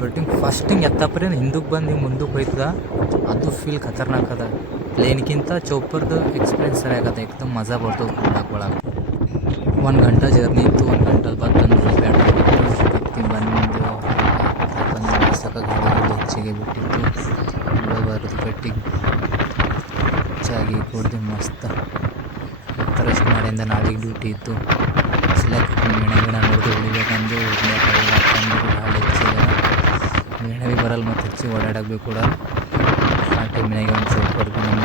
But ಹಿಂಗೆ first ಹಿಂಗೆ ಎತ್ತಪ್ರಿ ಹಿಂದಕ್ಕೆ ಬಂದು ಹಿಂಗೆ ಮುಂದಕ್ಕೆ ಹೋಯ್ತದ, ಅದು ಫೀಲ್ ಖತರ್ನಾಕ್ ಅದ. ಪ್ಲೇನ್ಗಿಂತ ಚೋಪರ್ದು ಎಕ್ಸ್ಪೀರಿಯನ್ಸ್ ಸರಿ ಆಗತ್ತೆ, ಏಕದಮ್ ಮಜಾ ಬರ್ತದೆ ಕೂಡಕ್ಕೆ ಒಳಗೆ. 1 ಗಂಟೆ ಜರ್ನಿ ಇತ್ತು. 1 ಗಂಟೆ ಬಂದು ಬಿಟ್ಟು ಬಂದು ಯಾಕಂದ್ರೆ ಸಕ ಗಾಡಿಗಳು ಹೆಚ್ಚಿಗೆ ಬಿಟ್ಟಿತ್ತು. ಹೋಗಬಾರ್ದು ಪೆಟ್ಟಿಗೆ ಚಾಗಿ ಕುಡ್ದು ಮಸ್ತ್ ಥರ ಸುಮಾರಿಂದ ನಾಳೆಗೆ ಡ್ಯೂಟಿ ಇತ್ತು. ಸ್ಲೆಕ್ ಗಿಣ ನೋಡಿದು ಹೊಡಿಬೇಕಂದು ಹೊಡ್ಲಿಕ್ಕಾಗಿಲ್ಲ, ಯಾಕಂದ್ರೆ ಭಾಳ ಹೆಚ್ಚಿದೆ ಗಿಣ ಭೀ ಬರಲ್ಲ ಮತ್ತು ಹೆಚ್ಚಿಗೆ ಓಡಾಡಕ್ಕೆ ಭೀ ಕೂಡ. ಆ ಟೈಮಿನಾಗೆ ಒಂದು ಚೋಪರ್ದು ನಮ್ಮ